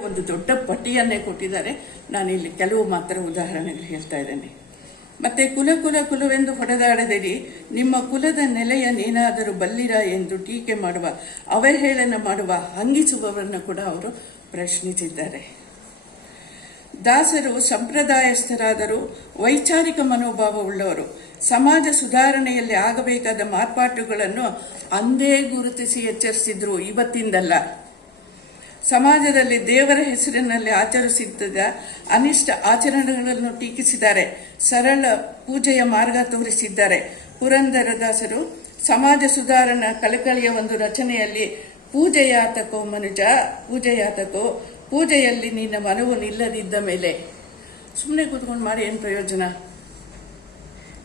ಒಂದು ದೊಡ್ಡ ಪಟ್ಟಿಯನ್ನೇ ಕೊಟ್ಟಿದ್ದಾರೆ. ನಾನು ಇಲ್ಲಿ ಕೆಲವು ಮಾತ್ರ ಉದಾಹರಣೆಗಳು ಹೇಳ್ತಾ ಇದ್ದೇನೆ. ಮತ್ತೆ ಕುಲವೆಂದು ಹೊಡೆದಾಡದಿರಿ, ನಿಮ್ಮ ಕುಲದ ನೆಲೆಯನ್ನೇನಾದರೂ ಬಲ್ಲಿರ ಎಂದು ಟೀಕೆ ಮಾಡುವ, ಅವಹೇಳನ ಮಾಡುವ, ಹಂಗಿಸುವವರನ್ನು ಕೂಡ ಅವರು ಪ್ರಶ್ನಿಸಿದ್ದಾರೆ. ದಾಸರು ಸಂಪ್ರದಾಯಸ್ಥರಾದರೂ ವೈಚಾರಿಕ ಮನೋಭಾವವುಳ್ಳವರು. ಸಮಾಜ ಸುಧಾರಣೆಯಲ್ಲಿ ಆಗಬೇಕಾದ ಮಾರ್ಪಾಟುಗಳನ್ನು ಅಂದೇ ಗುರುತಿಸಿ ಎಚ್ಚರಿಸಿದ್ರು, ಇವತ್ತಿಂದಲ್ಲ. ಸಮಾಜದಲ್ಲಿ ದೇವರ ಹೆಸರಿನಲ್ಲಿ ಆಚರಿಸುತ್ತಿದ್ದ ಅನಿಷ್ಟ ಆಚರಣೆಗಳನ್ನು ಟೀಕಿಸಿದ್ದಾರೆ. ಸರಳ ಪೂಜೆಯ ಮಾರ್ಗ ತೋರಿಸಿದ್ದಾರೆ. ಪುರಂದರದಾಸರು ಸಮಾಜ ಸುಧಾರಣಾ ಕಳಕಳಿಯ ಒಂದು ರಚನೆಯಲ್ಲಿ ಪೂಜೆಯಾತಕೋ ಮನುಜ ಪೂಜೆಯಾತಕೋ, ಪೂಜೆಯಲ್ಲಿ ನಿನ್ನ ಮನವು ನಿಲ್ಲದಿದ್ದ ಮೇಲೆ ಸುಮ್ಮನೆ ಕೂತ್ಕೊಂಡು ಮಾಡಿ ಏನು ಪ್ರಯೋಜನ.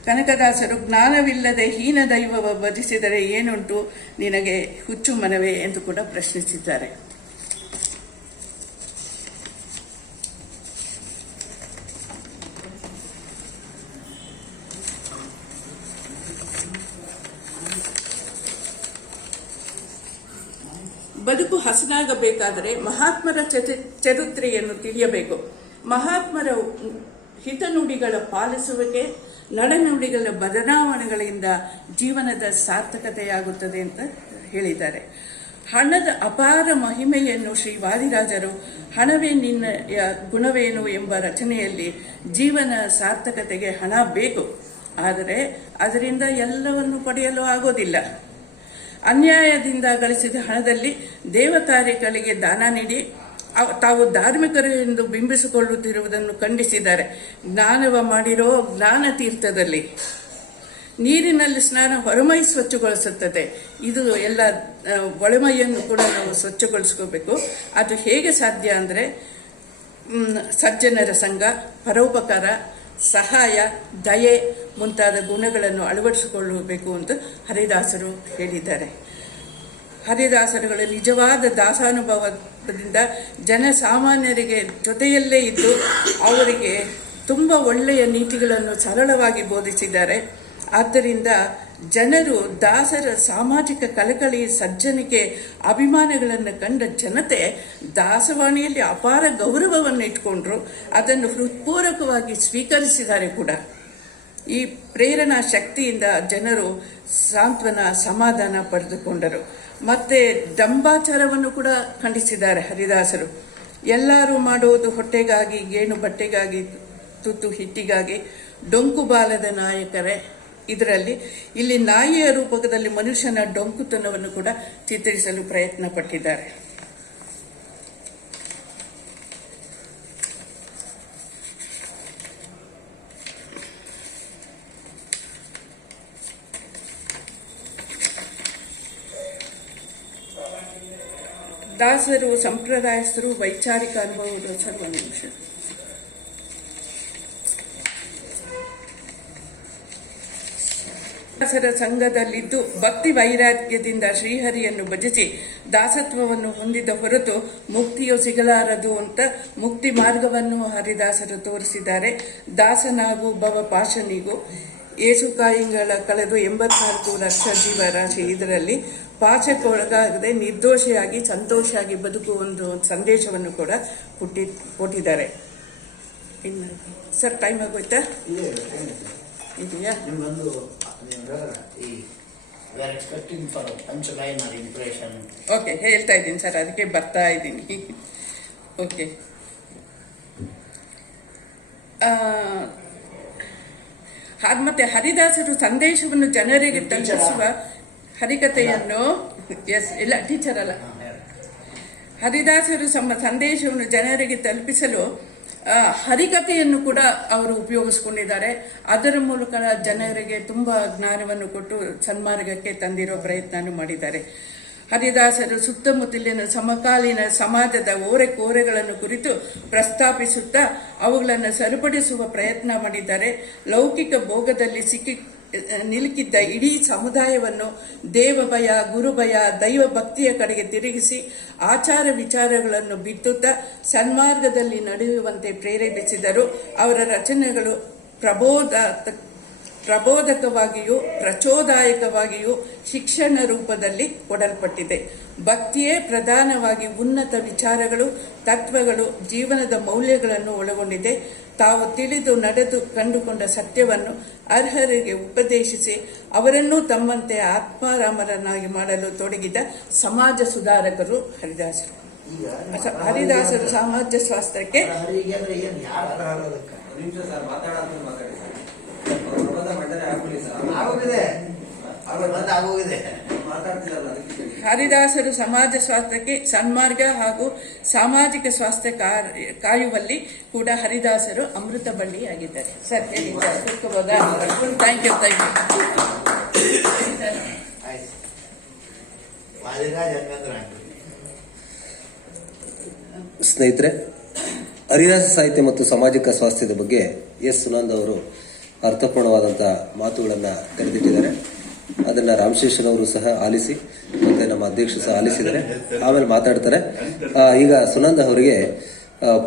ಕನಕದಾಸರು ಜ್ಞಾನವಿಲ್ಲದೆ ಹೀನ ದೈವವ ಭಜಿಸಿದರೆ ಏನುಂಟು ನಿನಗೆ ಹುಚ್ಚು ಮನವೇ ಎಂದು ಕೂಡ ಪ್ರಶ್ನಿಸಿದ್ದಾರೆ. ಬದುಕು ಹಸನಾಗಬೇಕಾದರೆ ಮಹಾತ್ಮರ ಚರಿತ್ರೆಯನ್ನು ತಿಳಿಯಬೇಕು. ಮಹಾತ್ಮರ ಹಿತನುಡಿಗಳ ಪಾಲಿಸುವಿಕೆ, ನಡೆನುಡಿಗಳ ಬದಲಾವಣೆಗಳಿಂದ ಜೀವನದ ಸಾರ್ಥಕತೆಯಾಗುತ್ತದೆ ಅಂತ ಹೇಳಿದ್ದಾರೆ. ಹಣದ ಅಪಾರ ಮಹಿಮೆಯನ್ನು ಶ್ರೀ ವಾದಿರಾಜರು ಹಣವೇ ನಿನ್ನ ಗುಣವೇನು ಎಂಬ ರಚನೆಯಲ್ಲಿ ಜೀವನ ಸಾರ್ಥಕತೆಗೆ ಹಣ ಬೇಕು, ಆದರೆ ಅದರಿಂದ ಎಲ್ಲವನ್ನು ಪಡೆಯಲು ಆಗೋದಿಲ್ಲ. ಅನ್ಯಾಯದಿಂದ ಗಳಿಸಿದ ಹಣದಲ್ಲಿ ದೇವಕಾರ್ಯಗಳಿಗೆ ದಾನ ನೀಡಿ ತಾವು ಧಾರ್ಮಿಕರು ಎಂದು ಬಿಂಬಿಸಿಕೊಳ್ಳುತ್ತಿರುವುದನ್ನು ಖಂಡಿಸಿದ್ದಾರೆ. ಜ್ಞಾನವ ಮಾಡಿರೋ ಜ್ಞಾನ ತೀರ್ಥದಲ್ಲಿ ನೀರಿನಲ್ಲಿ ಸ್ನಾನ ಹೊರಮೈ ಸ್ವಚ್ಛಗೊಳಿಸುತ್ತದೆ. ಇದು ಎಲ್ಲ ಒಳಮೈಯನ್ನು ಕೂಡ ನಾವು ಸ್ವಚ್ಛಗೊಳಿಸ್ಕೋಬೇಕು. ಅದು ಹೇಗೆ ಸಾಧ್ಯ ಅಂದರೆ ಸಜ್ಜನರ ಸಂಘ, ಪರೋಪಕಾರ, ಸಹಾಯ, ದಯೆ ಮುಂತಾದ ಗುಣಗಳನ್ನು ಅಳವಡಿಸಿಕೊಳ್ಳಬೇಕು ಎಂದು ಹರಿದಾಸರು ಹೇಳಿದ್ದಾರೆ. ಹರಿದಾಸರುಗಳ ನಿಜವಾದ ದಾಸಾನುಭವದಿಂದ ಜನಸಾಮಾನ್ಯರಿಗೆ ಜೊತೆಯಲ್ಲೇ ಇದ್ದು ಅವರಿಗೆ ತುಂಬ ಒಳ್ಳೆಯ ನೀತಿಗಳನ್ನು ಸರಳವಾಗಿ ಬೋಧಿಸಿದ್ದಾರೆ. ಆದ್ದರಿಂದ ಜನರು ದಾಸರ ಸಾಮಾಜಿಕ ಕಳಕಳಿ, ಸಜ್ಜನಿಕೆ, ಅಭಿಮಾನಗಳನ್ನು ಕಂಡ ಜನತೆ ದಾಸವಾಣಿಯಲ್ಲಿ ಅಪಾರ ಗೌರವವನ್ನು ಇಟ್ಕೊಂಡ್ರು. ಅದನ್ನು ಹೃತ್ಪೂರ್ವಕವಾಗಿ ಸ್ವೀಕರಿಸಿದ್ದಾರೆ ಕೂಡ. ಈ ಪ್ರೇರಣಾ ಶಕ್ತಿಯಿಂದ ಜನರು ಸಾಂತ್ವನ, ಸಮಾಧಾನ ಪಡೆದುಕೊಂಡರು. ಮತ್ತೆ ದಂಬಾಚಾರವನ್ನು ಕೂಡ ಖಂಡಿಸಿದ್ದಾರೆ ಹರಿದಾಸರು. ಎಲ್ಲರೂ ಮಾಡುವುದು ಹೊಟ್ಟೆಗಾಗಿ, ಗೇಣು ಬಟ್ಟೆಗಾಗಿ, ತುತ್ತು ಹಿಟ್ಟಿಗಾಗಿ, ಡೊಂಕು ಬಾಲದ ನಾಯಕರೇ. ಇದರಲ್ಲಿ ಇಲ್ಲಿ ನಾಯಿಯ ರೂಪಕದಲ್ಲಿ ಮನುಷ್ಯನ ಡೊಂಕುತನವನ್ನು ಕೂಡ ಚಿತ್ರಿಸಲು ಪ್ರಯತ್ನ ಪಟ್ಟಿದ್ದಾರೆ. ದಾಸರು ಸಂಪ್ರದಾಯಸ್ಥರು, ವೈಚಾರಿಕ ಅನುಭವಗಳು. ಸರ್ ಒಂದು ನಿಮಿಷ. ದಾಸರ ಸಂಘದಲ್ಲಿದ್ದು ಭಕ್ತಿ ವೈರಾಗ್ಯದಿಂದ ಶ್ರೀಹರಿಯನ್ನು ಭಜಿಸಿ ದಾಸತ್ವವನ್ನು ಹೊಂದಿದ ಹೊರತು ಮುಕ್ತಿಯು ಸಿಗಲಾರದು ಅಂತ ಮುಕ್ತಿ ಮಾರ್ಗವನ್ನು ಹರಿದಾಸರು ತೋರಿಸಿದ್ದಾರೆ. ದಾಸನಾಗೂ ಭವ ಪಾಶನಿಗೂ ಏಸುಕಾಯಿಂಗಳ ಕಳೆದು 84 ಲಕ್ಷ ಜೀವರಾಶಿ. ಇದರಲ್ಲಿ ಪಾಶಕ್ಕೊಳಗಾಗದೆ ನಿರ್ದೋಷಿಯಾಗಿ ಸಂತೋಷವಾಗಿ ಬದುಕುವ ಒಂದು ಸಂದೇಶವನ್ನು ಕೂಡ ಕೊಟ್ಟಿದ್ದಾರೆ. ಇನ್ನು ಸರ್ ಟೈಮ್ ಆಗೋಯ್ತಾ? ಇದೆಯಾ? ಓಕೆ, ಹೇಳ್ತಾ ಇದ್ದೀನಿ ಸರ್, ಅದಕ್ಕೆ ಬರ್ತಾ ಇದ್ದೀನಿ. ಓಕೆ, ಮತ್ತೆ ಹರಿದಾಸರು ಸಂದೇಶವನ್ನು ಜನರಿಗೆ ತಲುಪಿಸುವ ಹರಿಕತೆಯನ್ನು ಇಲ್ಲ ಟೀಚರ್ ಅಲ್ಲ ಹರಿದಾಸರು ಸಂದೇಶವನ್ನು ಜನರಿಗೆ ತಲುಪಿಸಲು ಹರಿಕತೆಯನ್ನು ಕೂಡ ಅವರು ಉಪಯೋಗಿಸಿಕೊಂಡಿದ್ದಾರೆ. ಅದರ ಮೂಲಕ ಜನರಿಗೆ ತುಂಬಾ ಜ್ಞಾನವನ್ನು ಕೊಟ್ಟು ಸನ್ಮಾರ್ಗಕ್ಕೆ ತಂದಿರೋ ಪ್ರಯತ್ನ ಮಾಡಿದ್ದಾರೆ. ಹರಿದಾಸರು ಸುತ್ತಮುತ್ತಲಿನ ಸಮಕಾಲೀನ ಸಮಾಜದ ಓರೆಕೋರೆಗಳನ್ನು ಕುರಿತು ಪ್ರಸ್ತಾಪಿಸುತ್ತಾ ಅವುಗಳನ್ನು ಸರಿಪಡಿಸುವ ಪ್ರಯತ್ನ ಮಾಡಿದ್ದಾರೆ. ಲೌಕಿಕ ಭೋಗದಲ್ಲಿ ನಿಲುಕಿದ್ದ ಇಡೀ ಸಮುದಾಯವನ್ನು ದೇವಭಯ, ಗುರುಭಯ, ದೈವ ಭಕ್ತಿಯ ಕಡೆಗೆ ತಿರುಗಿಸಿ ಆಚಾರ ವಿಚಾರಗಳನ್ನು ಬಿತ್ತುತ್ತಾ ಸನ್ಮಾರ್ಗದಲ್ಲಿ ನಡೆಯುವಂತೆ ಪ್ರೇರೇಪಿಸಿದರು. ಅವರ ರಚನೆಗಳು ಪ್ರಬೋಧಕವಾಗಿಯೂ ಪ್ರಚೋದಾಯಕವಾಗಿಯೂ ಶಿಕ್ಷಣ ರೂಪದಲ್ಲಿ ಕೊಡಲ್ಪಟ್ಟಿದೆ. ಭಕ್ತಿಯೇ ಪ್ರಧಾನವಾಗಿ ಉನ್ನತ ವಿಚಾರಗಳು, ತತ್ವಗಳು, ಜೀವನದ ಮೌಲ್ಯಗಳನ್ನು ಒಳಗೊಂಡಿದೆ. ತಾವು ತಿಳಿದು ನಡೆದು ಕಂಡುಕೊಂಡ ಸತ್ಯವನ್ನು ಅರ್ಹರಿಗೆ ಉಪದೇಶಿಸಿ ಅವರನ್ನೂ ತಮ್ಮಂತೆ ಆತ್ಮಾರಾಮರನ್ನಾಗಿ ಮಾಡಲು ತೊಡಗಿದ ಸಮಾಜ ಸುಧಾರಕರು ಹರಿದಾಸರು. ಹರಿದಾಸರು ಸಮಾಜ ಸ್ವಾಸ್ಥ್ಯಕ್ಕೆ ಹರಿದಾಸರು ಸಮಾಜ ಸ್ವಾಸ್ಥ್ಯಕ್ಕೆ ಸನ್ಮಾರ್ಗ ಹಾಗೂ ಸಾಮಾಜಿಕ ಸ್ವಾಸ್ಥ್ಯ ಕಾಯುವಲ್ಲಿ ಕೂಡ ಹರಿದಾಸರು ಅಮೃತ ಬಳ್ಳಿಯಾಗಿದ್ದಾರೆ. ಸರ್ ಹೇಳಿ ಕೂತ್ಕೋಬೋದಾ? Thank you. ಸ್ನೇಹಿತರೆ, ಹರಿದಾಸ ಸಾಹಿತ್ಯ ಮತ್ತು ಸಾಮಾಜಿಕ ಸ್ವಾಸ್ಥ್ಯದ ಬಗ್ಗೆ ಎಸ್ ಸುನಂದ್ ಅವರು ಅರ್ಥಪೂರ್ಣವಾದಂತಹ ಮಾತುಗಳನ್ನು ಕರೆದಿಟ್ಟಿದ್ದಾರೆ. ಅದನ್ನ ರಾಮಶೇಷನ್ ಅವರು ಸಹ ಆಲಿಸಿ, ಮತ್ತೆ ನಮ್ಮ ಅಧ್ಯಕ್ಷರು ಸಹ ಆಲಿಸಿದ್ದಾರೆ. ಆಮೇಲೆ ಮಾತಾಡ್ತಾರೆ. ಈಗ ಸುನಂದ್ ಅವರಿಗೆ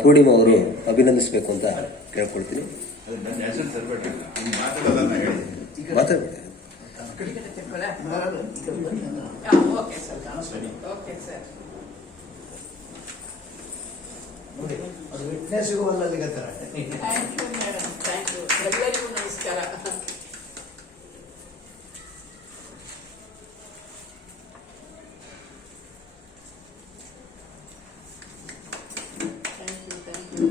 ಪೂರ್ಣಿಮಾ ಅವರು ಅಭಿನಂದಿಸಬೇಕು ಅಂತ ಕೇಳ್ಕೊಳ್ತೀನಿ. ಮಾತಾಡ್ಬಿಡಿ. ಅದು ವಿಟ್ನೆಸ್ಗೂ ಅಲ್ಲಿಗೆ ಎಲ್ಲರಿಗೂ ನಮಸ್ಕಾರ. Thank you.